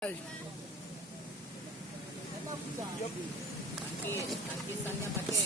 Tangkisannya pakai.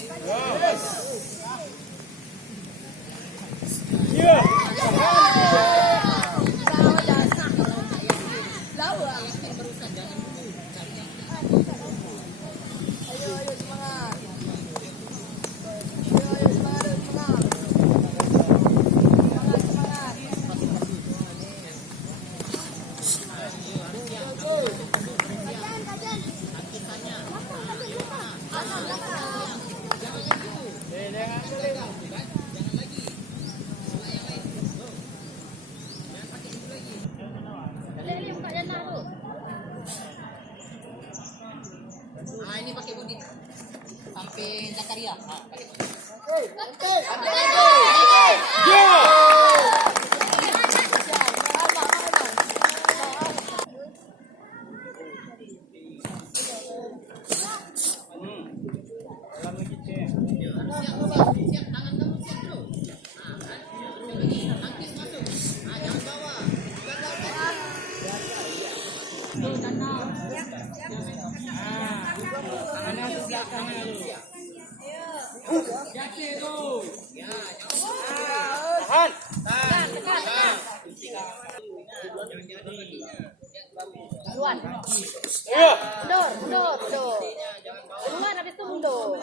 Nah, ini pakai bodi sampai Zakaria. Nah, pakai bodi. Siap, tangan kamu siap bro. Nah, lagi tangkis masuk. Nah, jangan bawa. Duluan. Mundur. Duluan habis itu mundur.